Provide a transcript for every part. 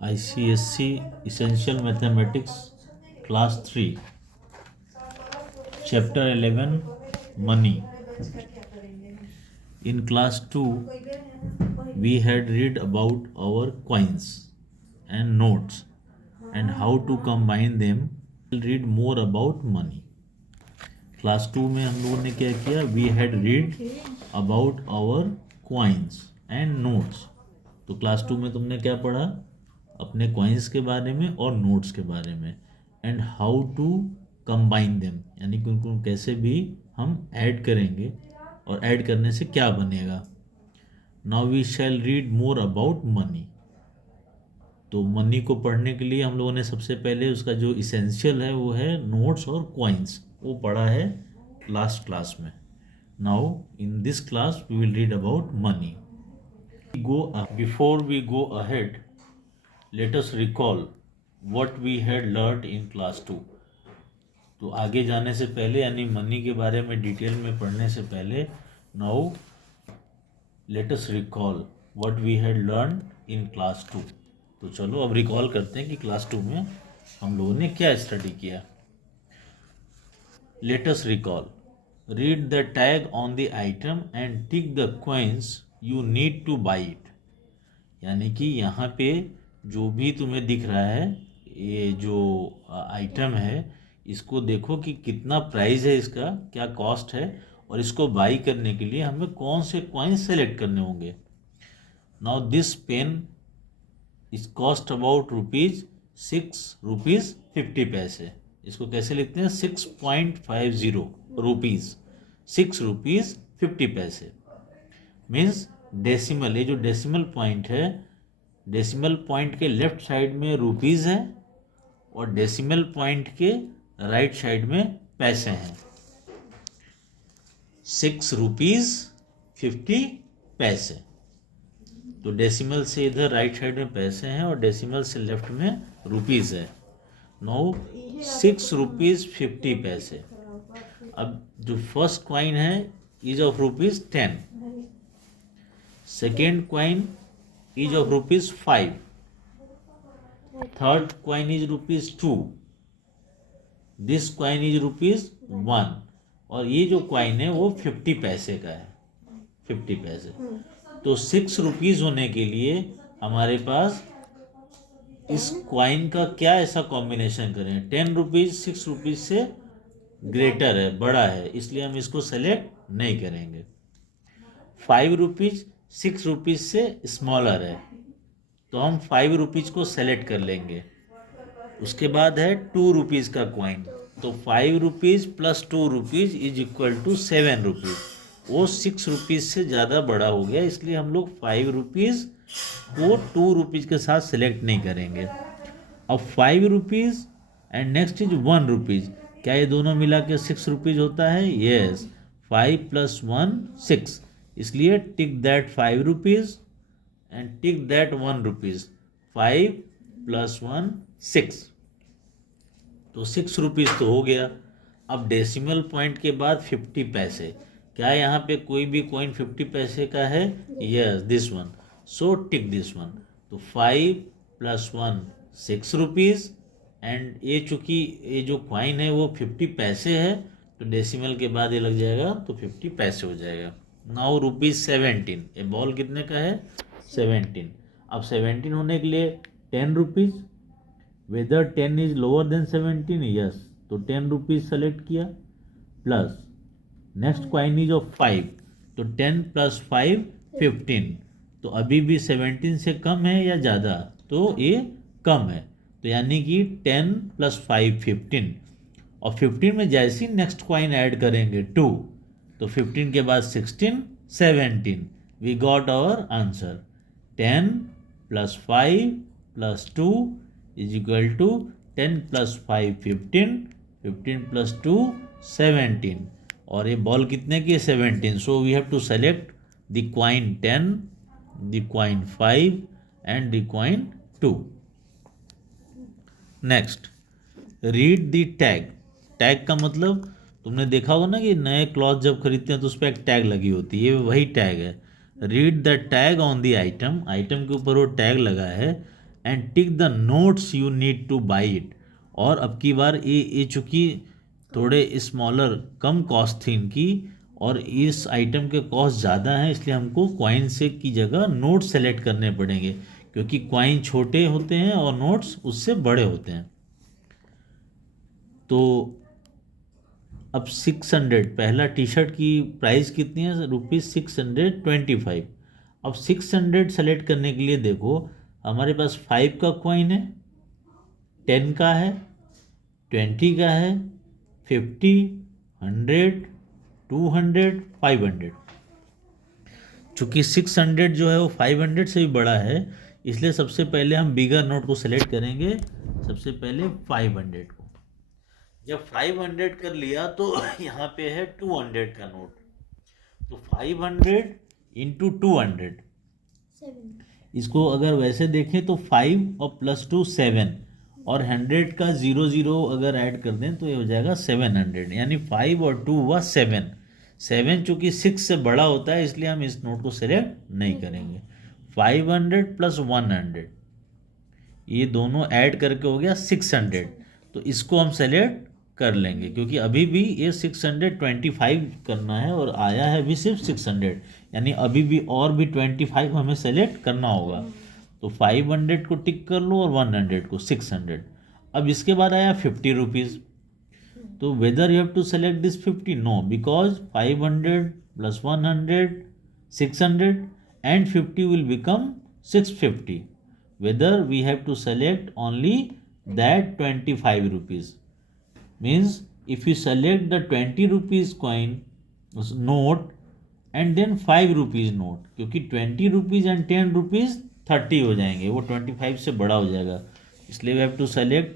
ICSC Essential Mathematics Class 3 Chapter 11 Money. In Class 2 we had read about our coins and notes and how to combine them. We'll read more about money. Class 2 में हम लोगों ने क्या किया? We had read about our coins and notes. तो class 2 में तुमने क्या पढ़ा? अपने कॉइन्स के बारे में और नोट्स के बारे में. And how to combine them, यानी कि उनको कैसे भी हम ऐड करेंगे और ऐड करने से क्या बनेगा. Now we shall read more about money. तो मनी को पढ़ने के लिए हम लोगों ने सबसे पहले उसका जो इसेंशियल है वो है नोट्स और कॉइन्स, वो पढ़ा है लास्ट क्लास में. Now in this class we will read about money. Before we go ahead, let us recall what we had learned in class 2. तो आगे जाने से पहले यानी मनी के बारे में डिटेल में पढ़ने से पहले now let us recall what we had learn in class 2. तो चलो अब रिकॉल करते हैं कि क्लास 2 में हम लोगों ने क्या स्टडी किया. Late us recall. Read the tag on the item and tick the coins you need two by it. यानी कि यहाँ पे जो भी तुम्हें दिख रहा है ये जो आइटम है इसको देखो कि कितना प्राइस है, इसका क्या कॉस्ट है और इसको बाई करने के लिए हमें कौन से कॉइन्स सेलेक्ट करने होंगे. नाउ दिस पेन इस कॉस्ट अबाउट ₹6.50. इसको कैसे लिखते हैं? 6.50 रुपीज़, ₹6.50. मीन्स डेसिमल, ये जो डेसिमल पॉइंट है, डेसिमल पॉइंट के लेफ्ट साइड में रुपीज़ है और डेसिमल पॉइंट के राइट साइड में पैसे हैं. ₹6.50. तो डेसिमल से इधर राइट साइड में पैसे हैं और डेसिमल से लेफ्ट में रुपीज़ है. नो ₹6.50. अब जो फर्स्ट कॉइन है is of ₹10. Second coin is of ₹5. Third coin is ₹2. This coin is ₹1. और ये जो कॉइन है वो 50 पैसे का है, 50 पैसे. तो ₹6 होने के लिए हमारे पास इस कॉइन का क्या ऐसा कॉम्बिनेशन करें? ₹10 ₹6 से ग्रेटर है, बड़ा है, इसलिए हम इसको सेलेक्ट नहीं करेंगे. ₹5 ₹6 से स्मॉलर है तो हम ₹5 को सेलेक्ट कर लेंगे. उसके बाद है ₹2 का कॉइन. तो ₹5 प्लस ₹2 इज इक्वल टू ₹7. वो ₹6 से ज़्यादा बड़ा हो गया, इसलिए हम लोग ₹5 को ₹2 के साथ सेलेक्ट नहीं करेंगे. अब ₹5 एंड नेक्स्ट इज ₹1. क्या ये दोनों मिला के ₹6 होता है? यस. 5 + 1 6. इसलिए टिक दैट ₹5 एंड टिक दैट ₹1. 5 + 1 6. तो ₹6 तो हो गया. अब डेसिमल पॉइंट के बाद 50 पैसे. क्या यहाँ पे कोई भी कॉइन 50 पैसे का है? Yes, this one. So tick this one. तो 5 + 1 ₹6. एंड ये चूँकि ये जो कॉइन है वो 50 पैसे है तो डेसिमल के बाद ये लग जाएगा तो 50 पैसे हो जाएगा. नाउ ₹17. ये बॉल कितने का है? 17. अब 17 होने के लिए ₹10. Whether 10 is lower than 17? Yes. तो ₹10 सेलेक्ट किया. Plus next coin is of 5. तो 10 + 5 15. तो अभी भी 17 से कम है या ज़्यादा? तो ये कम है. तो यानी कि 10 + 5 15. और 15 में जैसे ही नेक्स्ट कॉइन ऐड करेंगे 2. तो 15 के बाद 16 17. We got our answer. 10 + 5 + 2 is equal to 10 + 5 15. 15 + 2 17. और ये बॉल कितने की है? 17. So we have to select the coin 10, the coin 5 and the coin 2. Next, read the tag. Tag का मतलब तुमने देखा होगा ना कि नए क्लॉथ जब खरीदते हैं तो उस पर एक टैग लगी होती है, ये वही टैग है. Read the tag on the item. Item के ऊपर वो टैग लगा है. And tick the notes you need two by it. और अब की बार ये चूँकि थोड़े स्मॉलर कम कॉस्ट थी इनकी और इस आइटम के कॉस्ट ज़्यादा हैं, इसलिए हमको कॉइन से की जगह नोट सेलेक्ट करने पड़ेंगे, क्योंकि कॉइन छोटे होते हैं और नोट्स उससे बड़े होते हैं। तो अब 600, पहला टी शर्ट की प्राइस कितनी है, ₹625। अब 600 सेलेक्ट करने के लिए देखो हमारे पास 5 का कॉइन है, 10 का है, 20 का है, 50, 100, 200, 500। चूँकि 600 जो है वो 500 से भी बड़ा है, इसलिए सबसे पहले हम बिगर नोट को सेलेक्ट करेंगे, सबसे पहले 500 को। जब 500 कर लिया तो यहाँ पे है 200 का नोट, तो 500 इंटू 200, इसको अगर वैसे देखें तो 5 और प्लस 2 7, और 100 का 0 अगर ऐड कर दें तो ये हो जाएगा 700, यानी 5 और 2 हुआ 7। 7 चूँकि 6 से बड़ा होता है इसलिए हम इस नोट को सेलेक्ट नहीं करेंगे। 500 प्लस 100, ये दोनों ऐड करके हो गया 600, तो इसको हम सेलेक्ट कर लेंगे, क्योंकि अभी भी ये 625 करना है और आया है भी सिर्फ 600, यानी अभी भी और भी 25 हमें सेलेक्ट करना होगा। तो 500 को टिक कर लो और 100 को 600। अब इसके बाद आया 50 रुपीज़, तो whether you have to select this 50, no, because 500 plus 100 600 and 50 will become 650, whether we have to select only that 25 rupees. Means if you select the 20 rupees coin note and then 5 rupees note, क्योंकि 20 rupees and 10 rupees 30 हो जाएंगे, वो 25 से बड़ा हो जाएगा, इसलिए we have to select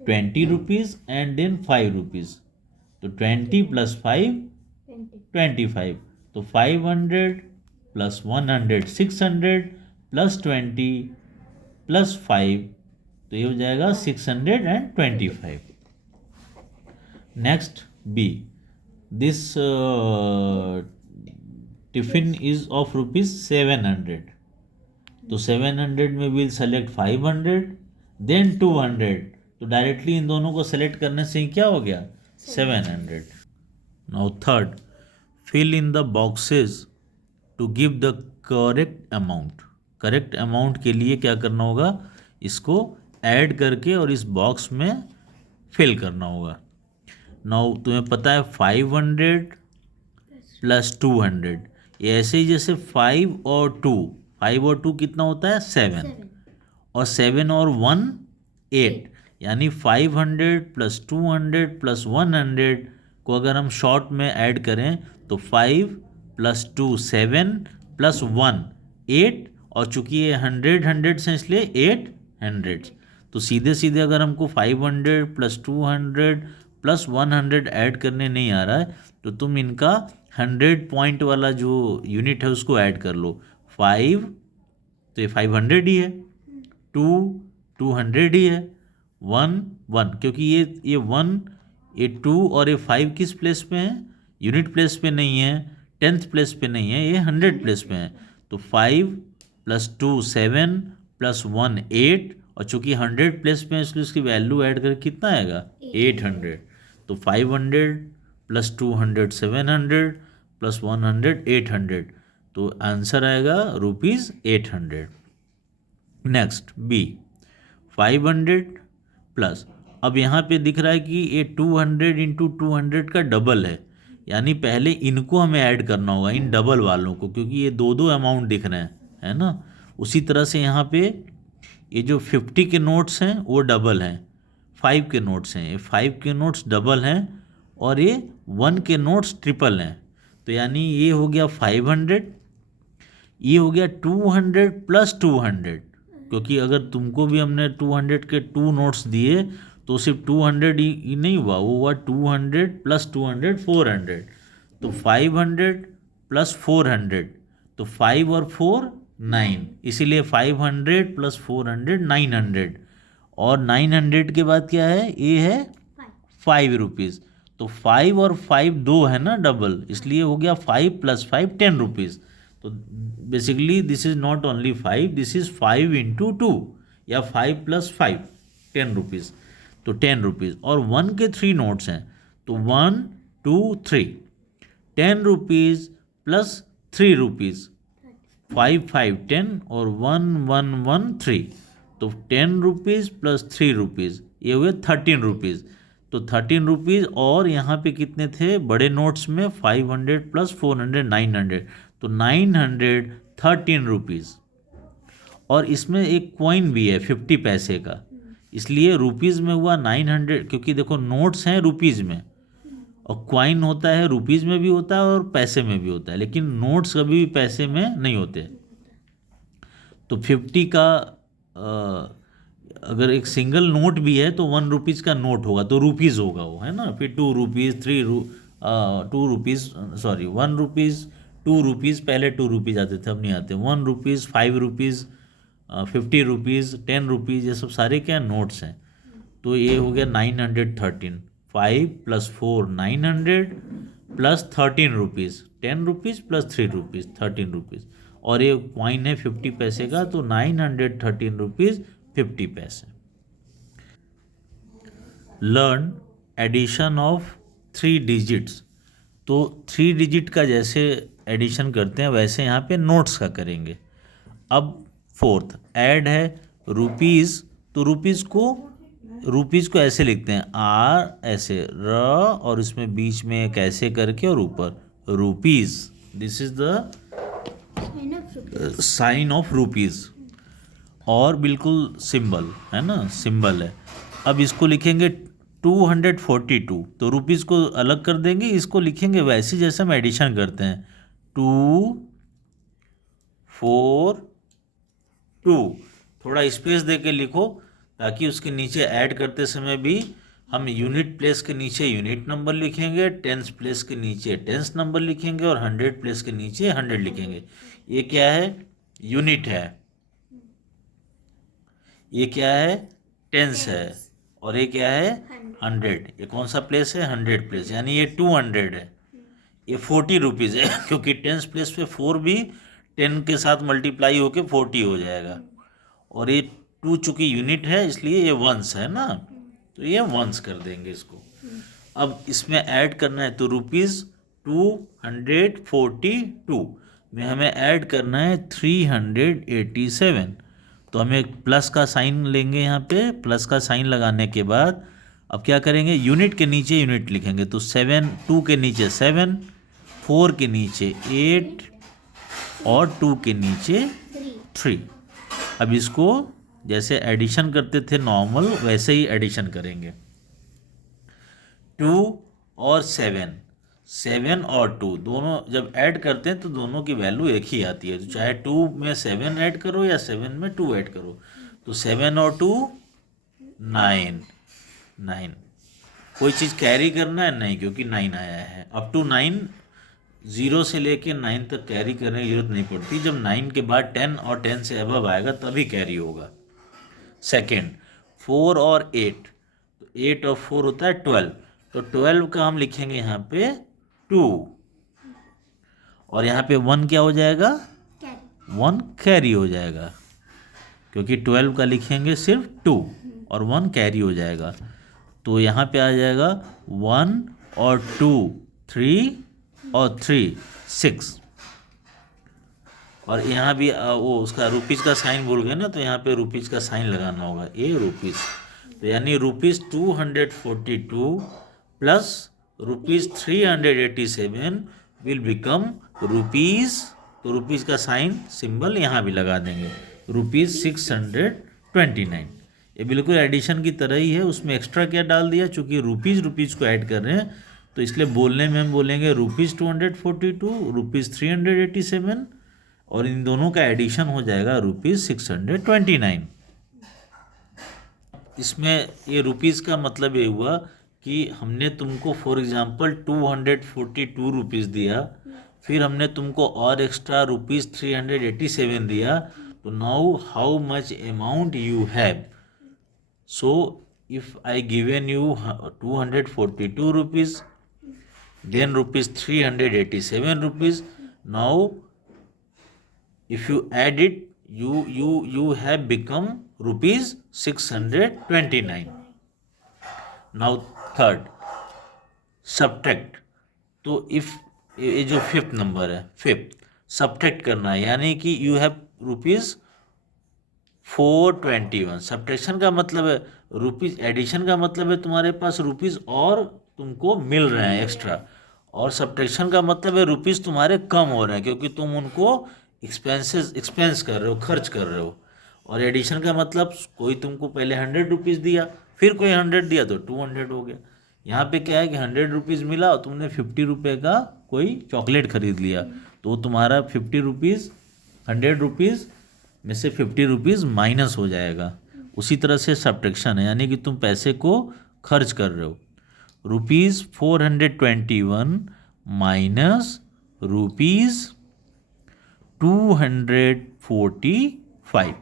20 rupees and then 5 rupees। तो 20 plus 5 25, तो 500 plus 100 600 प्लस 20 प्लस 5, तो ये हो जाएगा 625। Next B, this tiffin is of ₹700, तो 700 में विल सेलेक्ट 500 देन 200, तो डायरेक्टली इन दोनों को सेलेक्ट करने से क्या हो गया 700। Now third, fill in the boxes to give the correct amount. Correct amount के लिए क्या करना होगा, इसको ऐड करके और इस बॉक्स में फिल करना होगा। नाउ तुम्हें पता है 500 प्लस 200, ये ऐसे ही जैसे 5 और 2 कितना होता है 7, और 7 और 1 8, यानी 500 प्लस 200 प्लस 100 को अगर हम शॉर्ट में ऐड करें तो 5 प्लस 2 7 प्लस 1 8, और चूंकि ये 100 से इसलिए 800, तो सीधे सीधे अगर हमको 500 प्लस 200 प्लस 100 ऐड करने नहीं आ रहा है तो तुम इनका 100 पॉइंट वाला जो यूनिट है उसको ऐड कर लो। 5 तो ये 500 ही है, 2 200 ही है, 1 1, क्योंकि ये 1 ये 2 और ये 5 किस प्लेस पे है, यूनिट प्लेस पे नहीं है, 10th प्लेस पे नहीं है, ये 100 प्लेस पे है। तो 5 प्लस 2 7 प्लस 1 8, और चूंकि 100 प्लेस पे है इसलिए उसकी वैल्यू ऐड करके कितना आएगा 800। तो 500 प्लस 200 700 प्लस 100 800, तो आंसर आएगा ₹800। नेक्स्ट बी, 500 प्लस, अब यहाँ पे दिख रहा है कि ये 200 इंटू 200 का डबल है, यानी पहले इनको हमें ऐड करना होगा, इन डबल वालों को, क्योंकि ये दो अमाउंट दिख रहे हैं, है ना। उसी तरह से यहाँ पे ये जो 50 के नोट्स हैं वो डबल हैं, 5 के नोट्स हैं, ये 5 के नोट्स डबल हैं, और ये 1 के नोट्स ट्रिपल हैं, तो यानी ये हो गया 500, ये हो गया 200 प्लस 200, क्योंकि अगर तुमको भी हमने 200 के 2 नोट्स दिए तो सिर्फ 200 ही नहीं हुआ, वो हुआ 200 प्लस 200 400, तो 500 प्लस 400, तो 5 और 4 9, इसीलिए 500 प्लस 400 900, और 900 के बाद क्या है, ये है 5 रुपीज़, तो 5 और 5 2 है ना डबल, इसलिए हो गया 5 प्लस 5 10 रुपीज़, तो basically this is not only 5, this is 5 into 2 या 5 + 5, 10 रुपीज़। तो 10 रुपीज़ और 1 के 3 नोट्स हैं, तो 1 2 3, 10 रुपीज़ प्लस 3 रुपीज़, 5 5 10 और 1 1 1 3, तो 10 रुपीज़ प्लस 3 रुपीज़, ये हुए 13 रुपीज़। तो 13 रुपीज़ और यहाँ पे कितने थे बड़े नोट्स में, 500 प्लस 400 900, तो 913 रुपीज़। और इसमें एक कॉइन भी है 50 पैसे का, इसलिए रुपीज़ में हुआ 900, क्योंकि देखो नोट्स हैं रुपीज़ में और क्वाइन होता है रुपीज़ में भी होता है और पैसे में भी होता है, लेकिन नोट्स कभी भी पैसे में नहीं होते। तो 50 का अगर एक सिंगल नोट भी है तो 1 रुपीज़ का नोट होगा तो रुपीज़ होगा वो, है ना। फिर 2 rupees 2 rupees, sorry 1 rupees 2 rupees, पहले 2 रुपीज़ आते थे, अब नहीं आते। 1 रुपीज़ 5 रुपीज़ 50 रुपीज़ 10 रुपीज़, ये सब सारे क्या नोट्स हैं। तो ये हो गया 913, 5 + 4 900 plus 13 rupees, 10 rupees plus 3 rupees 13 rupees, और ये कॉइन है 50 पैसे का, तो 913 रुपीज़ 50 पैसे। Learn addition of 3 digits. तो 3 डिजिट का जैसे एडिशन करते हैं वैसे यहाँ पे नोट्स का करेंगे। अब फोर्थ ऐड है रुपीज़, तो रुपीज़ को ऐसे लिखते हैं आर, ऐसे र, और इसमें बीच में एक ऐसे करके और ऊपर rupees, this is the sign of rupees, और बिल्कुल सिंबल है ना, सिंबल है। अब इसको लिखेंगे 242, तो रुपीज़ को अलग कर देंगे, इसको लिखेंगे वैसे जैसे हम एडिशन करते हैं 2 4 2, थोड़ा स्पेस दे के लिखो ताकि उसके नीचे ऐड करते समय भी हम यूनिट प्लेस के नीचे यूनिट नंबर लिखेंगे, टेंस प्लेस के नीचे टेंस नंबर लिखेंगे और 100 प्लेस के नीचे 100 लिखेंगे। ये क्या है, यूनिट है, ये क्या है, टेंस है, और ये क्या है 100। ये कौन सा प्लेस है, 100 प्लेस, यानी ये 200 है। ये 40 रुपीज़ है क्योंकि टेंस प्लेस पे 4 भी 10 के साथ मल्टीप्लाई होके 40 हो जाएगा, और ये 2 चूँकि यूनिट है इसलिए ये वंस है ना, तो ये वंस कर देंगे इसको। अब इसमें ऐड करना है, तो रुपीज़ 242 में हमें ऐड करना है 387, तो हमें एक प्लस का साइन लेंगे यहाँ पे। प्लस का साइन लगाने के बाद अब क्या करेंगे, यूनिट के नीचे यूनिट लिखेंगे, तो 7, 2 के नीचे 7, 4 के नीचे 8 और 2 के नीचे 3। अब इसको जैसे एडिशन करते थे नॉर्मल वैसे ही एडिशन करेंगे। 2 और 7, 7 और 2 दोनों जब ऐड करते हैं तो दोनों की वैल्यू एक ही आती है, तो चाहे 2 में 7 ऐड करो या 7 में 2 ऐड करो, तो 7 और 2 9। कोई चीज़ कैरी करना है नहीं, क्योंकि 9 आया है। अप टू 9, 0 से लेके 9 तक कैरी करने की जरूरत नहीं पड़ती, जब 9 के बाद 10 और 10 से अबव आएगा तभी कैरी होगा। सेकेंड 4 और 8, तो 8 और 4 होता है 12, तो 12 का हम लिखेंगे यहाँ पे 2, और यहाँ पे 1 क्या हो जाएगा, 1 कैरी हो जाएगा, क्योंकि 12 का लिखेंगे सिर्फ 2 और 1 कैरी हो जाएगा, तो यहाँ पे आ जाएगा 1 और 2 3 और 3 6, और यहाँ भी वो उसका रुपीज़ का साइन भूल गए ना, तो यहाँ पे रुपीज़ का साइन लगाना होगा, ये रुपीज़, तो यानी rupees 242 plus rupees 387 will become rupees, तो रुपीज़ का साइन सिंबल यहाँ भी लगा देंगे, रुपीज़ 629। ये बिल्कुल एडिशन की तरह ही है, उसमें एक्स्ट्रा क्या डाल दिया, चूँकि रुपीज़ को ऐड कर रहे हैं तो इसलिए बोलने में हम बोलेंगे रुपीज़ 242 रुपीज़ 387, और इन दोनों का एडिशन हो जाएगा रुपीज़ 629। इसमें ये रुपीज़ का मतलब ये हुआ कि हमने तुमको फॉर एग्जांपल 242 रुपीज़ दिया, फिर हमने तुमको और एक्स्ट्रा रुपीज़ 387 दिया, तो now how much amount you have. So if I given you 242 rupees, then rupees 387 rupees, now if you add it you have become rupees 629. Now third, subtract. तो इफ ये जो फिफ्थ नंबर है, fifth subtract करना है, यानी कि you have rupees 421. Subtraction का मतलब है रुपीज, एडिशन का मतलब है तुम्हारे पास रुपीज और तुमको मिल रहे हैं एक्स्ट्रा, और सब्ट्रैक्शन का मतलब है रुपीज तुम्हारे कम हो रहे हैं क्योंकि तुम उनको एक्सपेंस कर रहे हो, खर्च कर रहे हो। और एडिशन का मतलब कोई तुमको पहले 100 रुपीज़ दिया, फिर कोई 100 दिया तो 200 हो गया। यहाँ पे क्या है कि 100 रुपीज़ मिला और तुमने 50 रुपये का कोई चॉकलेट खरीद लिया, तो तुम्हारा 50 रुपीज़, 100 रुपीज़ में से 50 रुपीज़ माइनस हो जाएगा। उसी तरह से सब्ट्रैक्शन है, यानी कि तुम पैसे को खर्च कर रहे हो। Rupees 421 minus rupees 245।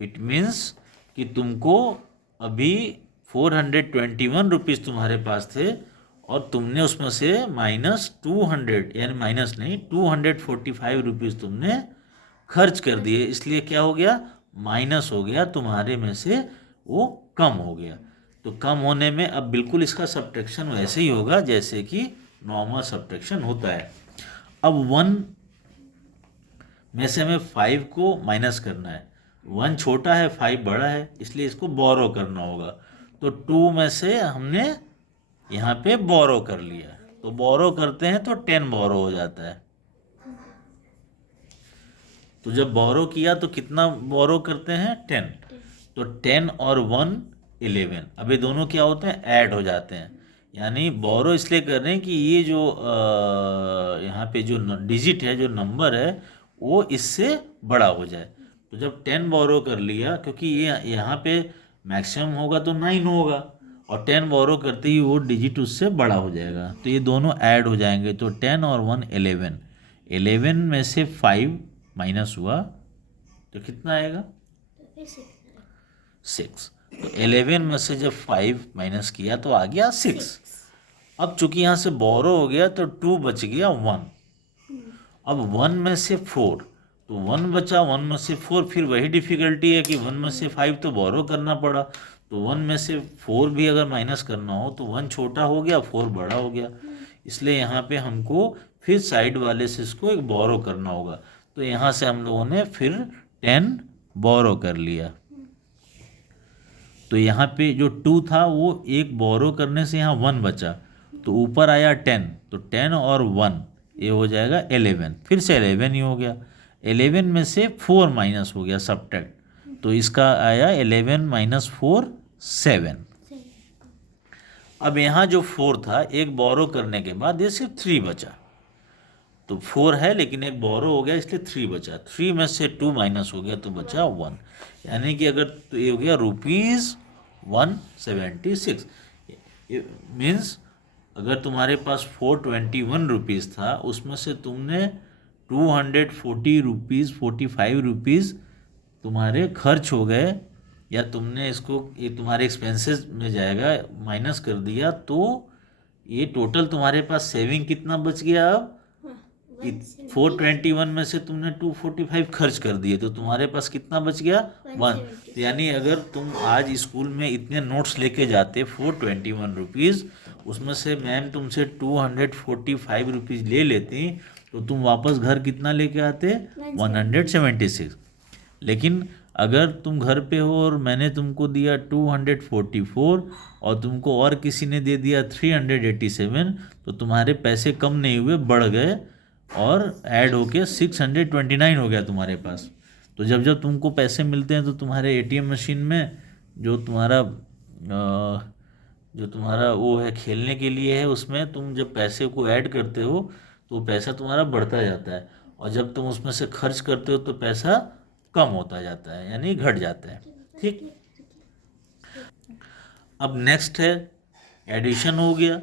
It means कि तुमको अभी 421 रुपीज़ तुम्हारे पास थे और तुमने उसमें से माइनस 200, यानी माइनस नहीं, 245 रुपीज़ तुमने खर्च कर दिए, इसलिए क्या हो गया, माइनस हो गया, तुम्हारे में से वो कम हो गया। तो कम होने में अब बिल्कुल इसका सब्ट्रैक्शन वैसे ही होगा जैसे कि नॉर्मल सब्ट्रैक्शन होता है। अब 1 में से हमें 5 को माइनस करना है। 1 छोटा है, 5 बड़ा है, इसलिए इसको बोरो करना होगा। तो 2 में से हमने यहाँ पे बोरो कर लिया, तो बोरो करते हैं तो 10 बोरो हो जाता है। तो जब बोरो किया तो कितना बोरो करते हैं, 10। तो 10 और 1 11। अब ये दोनों क्या होते हैं, ऐड हो जाते हैं। यानी बोरो इसलिए कर रहे हैं कि ये जो यहाँ पे जो डिजिट है, जो नंबर है, वो इससे बड़ा हो जाए। तो जब 10 बोरो कर लिया, क्योंकि ये यहाँ पे मैक्सिमम होगा तो 9 होगा, और 10 बोरो करते ही वो डिजिट उससे बड़ा हो जाएगा, तो ये दोनों ऐड हो जाएंगे। तो 10 और 1 11। 11 में से 5 माइनस हुआ तो कितना आएगा, 6। तो 11 में से जब 5 माइनस किया तो आ गया 6। अब चूंकि यहाँ से बोरो हो गया तो 2 बच गया 1। अब 1 में से 4, तो 1 बचा, 1 में से 4, फिर वही डिफिकल्टी है कि 1 में से 5 तो बोरो करना पड़ा, तो 1 में से 4 भी अगर माइनस करना हो तो 1 छोटा हो गया, 4 बड़ा हो गया, इसलिए यहाँ पे हमको फिर साइड वाले से इसको एक बोरो करना होगा। तो यहाँ से हम लोगों ने फिर 10 बोरो कर लिया। तो यहाँ पे जो 2 था वो एक बोरो करने से यहाँ 1 बचा, तो ऊपर आया 10, तो 10 और 1 ये हो जाएगा 11, फिर से 11 ही हो गया। 11 में से 4 माइनस हो गया, सब्ट्रैक्ट, तो इसका आया 11 माइनस 4 7। अब यहाँ जो 4 था, एक बोरो करने के बाद ये सिर्फ 3 बचा, तो 4 है लेकिन एक बोरो हो गया इसलिए 3 बचा। 3 में से 2 माइनस हो गया तो बचा 1, यानी कि अगर तो ये हो गया रुपीज़ 176। मीन्स अगर तुम्हारे पास 421 रुपीज़ था, उसमें से तुमने 240 रुपीज़ 45 रुपीज़ तुम्हारे खर्च हो गए, या तुमने इसको, ये तुम्हारे एक्सपेंसेस में जाएगा, माइनस कर दिया, तो ये टोटल तुम्हारे पास सेविंग कितना बच गया। अब 421 में से तुमने 245 खर्च कर दिए, तो तुम्हारे पास कितना बच गया, 1। तो यानी अगर तुम आज स्कूल में इतने नोट्स लेके जाते 421 रुपीज़, उसमें से मैम तुमसे 245 रुपीज़ ले लेती, तो तुम वापस घर कितना लेके आते, 176। लेकिन अगर तुम घर पे हो और मैंने तुमको दिया 244 और तुमको और किसी ने दे दिया 387, तो तुम्हारे पैसे कम नहीं हुए, बढ़ गए और ऐड होके 629 हो गया तुम्हारे पास। तो जब जब तुमको पैसे मिलते हैं तो तुम्हारे एटीएम मशीन में जो तुम्हारा वो है खेलने के लिए है, उसमें तुम जब पैसे को ऐड करते हो तो पैसा तुम्हारा बढ़ता जाता है, और जब तुम उसमें से खर्च करते हो तो पैसा कम होता जाता है, यानी घट जाता है। ठीक, अब नेक्स्ट है एडिशन हो गया,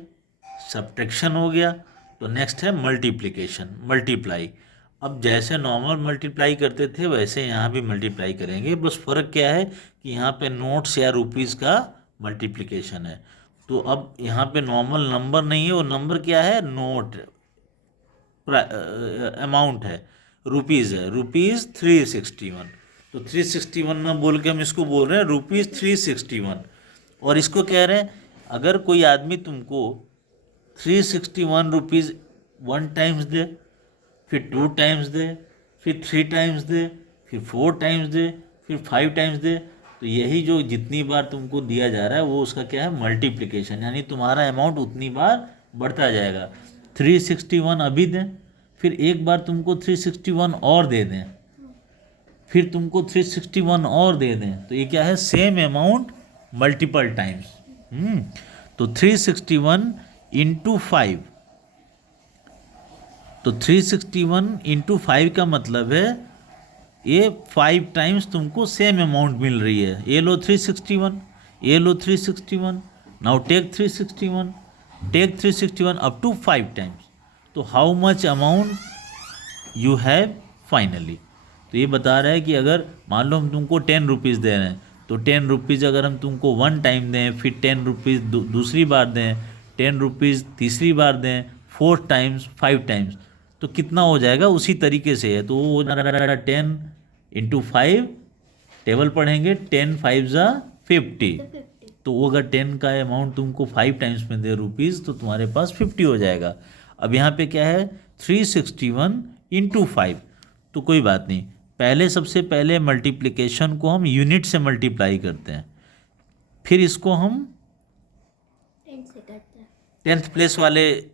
सब्ट्रैक्शन हो गया, तो नेक्स्ट है मल्टीप्लिकेशन, मल्टीप्लाई। अब जैसे नॉर्मल मल्टीप्लाई करते थे वैसे यहाँ भी मल्टीप्लाई करेंगे, बस फ़र्क क्या है कि यहाँ पे नोट्स या रुपीज़ का मल्टीप्लिकेशन है। तो अब यहाँ पे नॉर्मल नंबर नहीं है, वो नंबर क्या है, नोट अमाउंट है। रुपीज़ है, रुपीज़ 361। तो 361 में बोल के हम इसको बोल रहे हैं रुपीज़ 361। और इसको कह रहे हैं अगर कोई आदमी तुमको 361 रुपीज़ 1 टाइम्स दे, फिर 2 टाइम्स दे, फिर 3 टाइम्स दे, फिर 4 टाइम्स दे, फिर 5 टाइम्स दे, तो यही जो जितनी बार तुमको दिया जा रहा है वो उसका क्या है, मल्टीप्लिकेशन, यानी तुम्हारा अमाउंट उतनी बार बढ़ता जाएगा। 361 अभी दें, फिर एक बार तुमको 361 और दे दें, फिर तुमको 361 और दे दें, तो ये क्या है, सेम अमाउंट मल्टीपल टाइम्स। तो 361 इंटू 5, तो 361 इंटू 5 का मतलब है ये 5 टाइम्स तुमको सेम अमाउंट मिल रही है। ये लो 361, ये लो 361, now take 361, take 361 up to 5 times. तो how much amount you have finally. तो ये बता रहा है कि अगर मान लो हम तुमको 10 रुपीज़ दे रहे हैं, तो 10 रुपीज़ अगर हम तुमको 1 टाइम दें, फिर 10 रुपीज़ दूसरी बार दें, 10 रुपीज़ तीसरी बार दें, 4 टाइम्स, 5 टाइम्स, तो कितना हो जाएगा उसी तरीके से है। तो वो हो जाएगा 10 इंटू 5, टेबल पढ़ेंगे, 10 5 ज़ा 50। तो वो अगर 10 का अमाउंट तुमको 5 टाइम्स में दे रुपीज़, तो तुम्हारे पास 50 हो जाएगा। अब यहाँ पे क्या है, 361 इंटू 5, तो कोई बात नहीं, पहले सबसे पहले मल्टीप्लिकेशन को हम यूनिट से मल्टीप्लाई करते हैं, फिर इसको हम 10th प्लेस वाले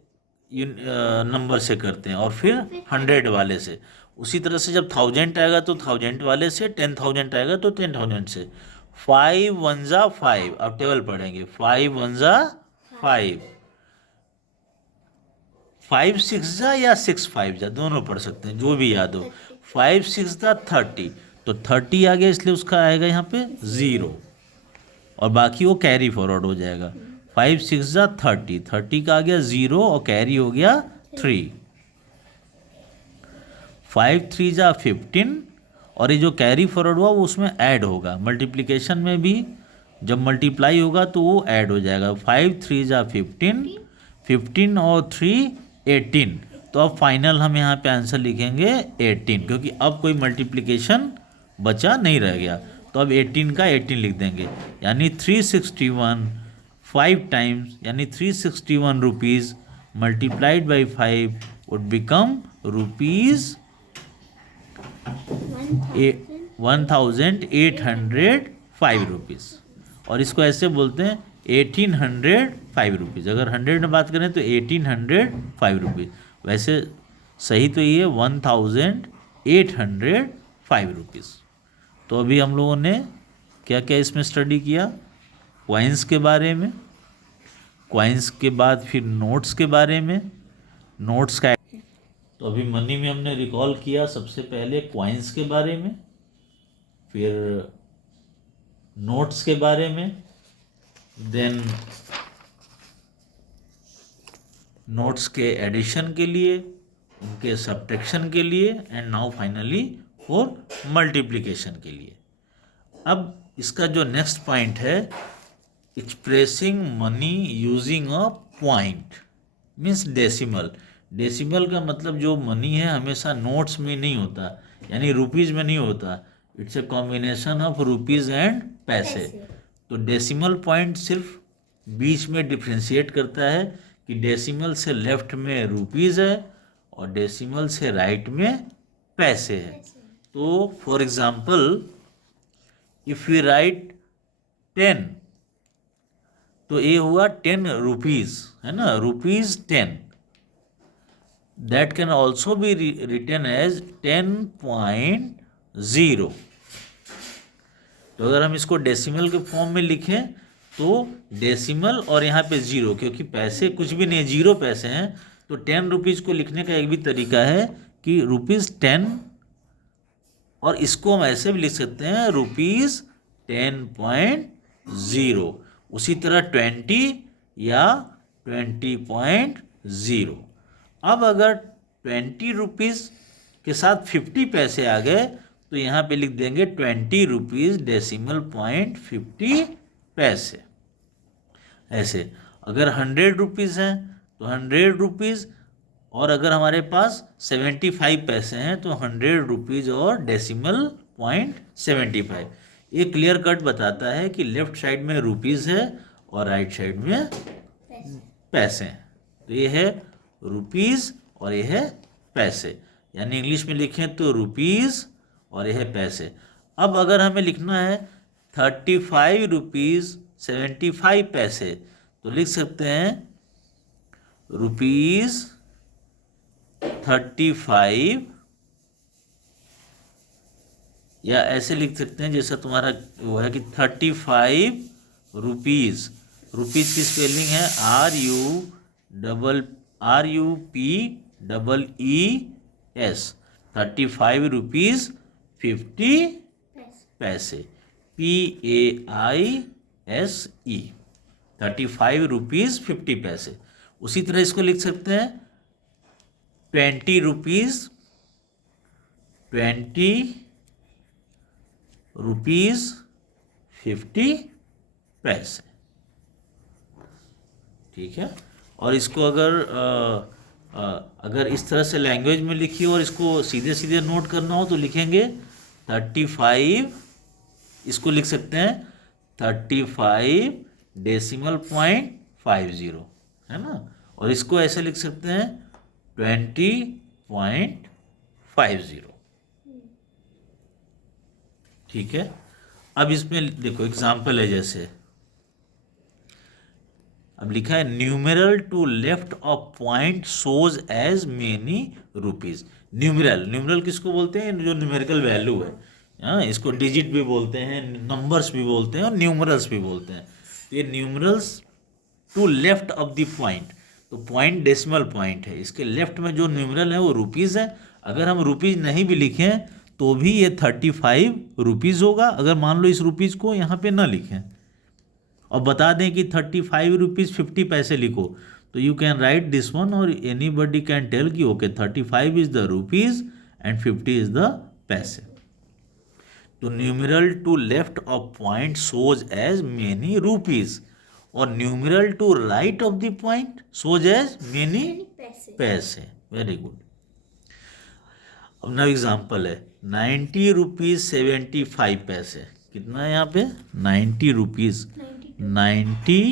नंबर से करते हैं, और फिर 100 वाले से। उसी तरह से जब 1000 आएगा तो 1000 वाले से, 10,000 आएगा तो 10,000 से। 5 1 ज़ा 5, अब टेबल पढ़ेंगे, 5 1 ज़ा 5, 5 6 ज़ा या 6 5 ज़ा, दोनों पढ़ सकते हैं, जो भी याद हो। 5 6 ज़ा 30, तो 30 आ गया, इसलिए उसका आएगा यहाँ पे 0, और बाकी वो कैरी फॉरवर्ड हो जाएगा। 5 6 ज़ा 30, 30 का आ गया 0 और कैरी हो गया 3। 5 3 ज़ा 15, और ये जो कैरी फॉरवर्ड हुआ वो उसमें ऐड होगा। मल्टीप्लिकेशन में भी जब मल्टीप्लाई होगा तो वो ऐड हो जाएगा। 5 3 ज़ा 15, 15 और 3 18। तो अब फाइनल हम यहाँ पे आंसर लिखेंगे 18, क्योंकि अब कोई मल्टीप्लिकेशन बचा नहीं रह गया। तो अब 18 का 18 लिख देंगे, यानी 361 5 टाइम्स, यानी 361 rupees multiplied by 5 would become rupees 1805 rupees. और इसको ऐसे बोलते हैं 1805 रुपीज़। अगर 100 में बात करें तो 1805 रुपीज़। वैसे सही तो ये 1805 रुपीज़। तो अभी हम लोगों ने क्या क्या इसमें स्टडी किया, कॉइन्स के बारे में, कॉइन्स के बाद फिर नोट्स के बारे में, नोट्स का। तो अभी मनी में हमने रिकॉल किया सबसे पहले कॉइन्स के बारे में, फिर नोट्स के बारे में, देन नोट्स के एडिशन के लिए, उनके सब्ट्रैक्शन के लिए, and now finally for multiplication के लिए। अब इसका जो नेक्स्ट पॉइंट है, expressing money using a point means decimal. Decimal का मतलब जो मनी है हमेशा नोट्स में नहीं होता, यानी रुपीज़ में नहीं होता। It's a combination of rupees and पैसे। तो डेसिमल पॉइंट सिर्फ बीच में डिफ्रेंशिएट करता है कि डेसिमल से लेफ्ट में रुपीज़ है और डेसिमल से राइट में पैसे है। तो for example if we write 10, तो ये हुआ 10 रुपीज़, है ना, rupees 10। That can also be written as 10.0। तो अगर हम इसको डेसिमल के फॉर्म में लिखें तो डेसिमल और यहाँ पे 0, क्योंकि पैसे कुछ भी नहीं है, 0 पैसे हैं। तो 10 रुपीज़ को लिखने का एक भी तरीका है कि रुपीज़ 10, और इसको हम ऐसे भी लिख सकते हैं रुपीज़ 10.0। उसी तरह 20 या 20.0। अब अगर 20 रुपीज़ के साथ 50 पैसे आ गए तो यहाँ पे लिख देंगे 20 रुपीज़ डेसिमल पॉइंट 50 पैसे। ऐसे अगर 100 रुपीज़ हैं तो 100 रुपीज़ और अगर हमारे पास 75 पैसे हैं तो 100 रुपीज़ और डेसिमल पॉइंट 75। ये क्लियर कट बताता है कि लेफ्ट साइड में रुपीज़ है और राइट साइड में पैसे हैं। तो ये है रुपीज़ और ये है पैसे, यानी इंग्लिश में लिखें तो रुपीज़ और ये है पैसे। अब अगर हमें लिखना है 35 रुपीज़ 75 पैसे, तो लिख सकते हैं रुपीज़ 35, या ऐसे लिख सकते हैं जैसा तुम्हारा वो है कि 35 रुपीज़। रुपीज़ की स्पेलिंग है RUPEES। 35 रुपीज़ 50 पैसे, PAISE। 35 रुपीज़ 50 पैसे। उसी तरह इसको लिख सकते हैं 20 रुपीज़ 50 पैसे। ठीक है। और इसको अगर इस तरह से लैंग्वेज में लिखिए और इसको सीधे सीधे नोट करना हो तो लिखेंगे 35, इसको लिख सकते हैं 35 डेसिमल पॉइंट 50, है ना। और इसको ऐसे लिख सकते हैं 20.50। ठीक है। अब इसमें देखो एग्जाम्पल है, जैसे अब लिखा है numeral to left of point shows as many rupees. Numeral किसको बोलते हैं? जो न्यूमेरिकल वैल्यू है। हाँ, इसको डिजिट भी बोलते हैं, नंबर्स भी बोलते हैं और न्यूमरल्स भी बोलते हैं। तो ये numerals to left of the point, तो पॉइंट डेसिमल पॉइंट है, इसके लेफ्ट में जो न्यूमरल है वो रुपीज़ है। अगर हम रुपीज़ नहीं भी लिखें तो भी ये 35 रुपीज़ होगा, अगर मान लो इस रुपीज़ को यहाँ पे ना लिखें और बता दें कि 35 रुपीज़ 50 पैसे लिखो, तो you can write this one और एनी बडी कैन टेल कि okay 35 is the rupees and 50 is the paise. तो numeral to left of point shows as many rupees और numeral to right of the point shows as many paise. Very good. अब नया example है 90 rupees 75 पैसे। कितना है यहाँ पे? 90 रुपीज़ 90